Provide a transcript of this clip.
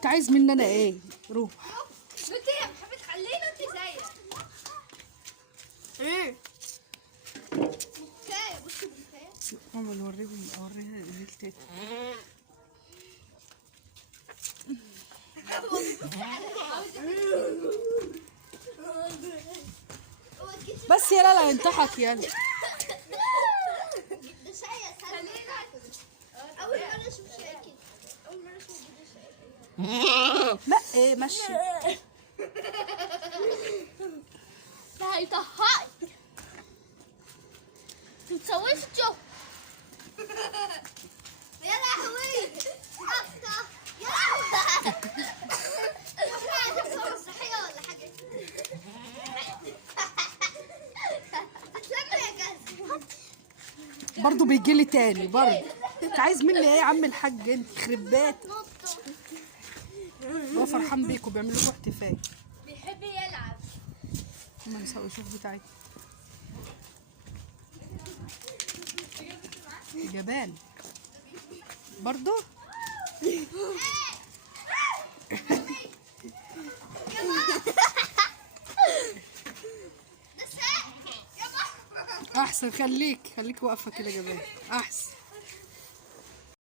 انت عايز مننا ايه؟ روح. انت يا محمد خلينا انت زيك. ايه بنتايه، بصي بنتايه. ماما اوريها التاني. بس يلا لا ينطحك يلا. ده شاي يا سلمى. اول مره اشوف شاي كده، اول مره اشوف كده شاي. لا ايه مشي. ده هيطهقك. متسويش تشوف. يا لهوي افتح يا لهوي. صحيه ولا حاجه؟ تسلمي يا جاز. برضه بيجي لي تاني برضه. انت عايز مني ايه يا عم الحاج؟ انت خرب بيتك. هو فرحان بيكم بيعمل لكم احتفال. بيحب يلعب. ما نسوي شوف بتاعي جبان برضه. احسن خليك واقفه كده جبان احسن.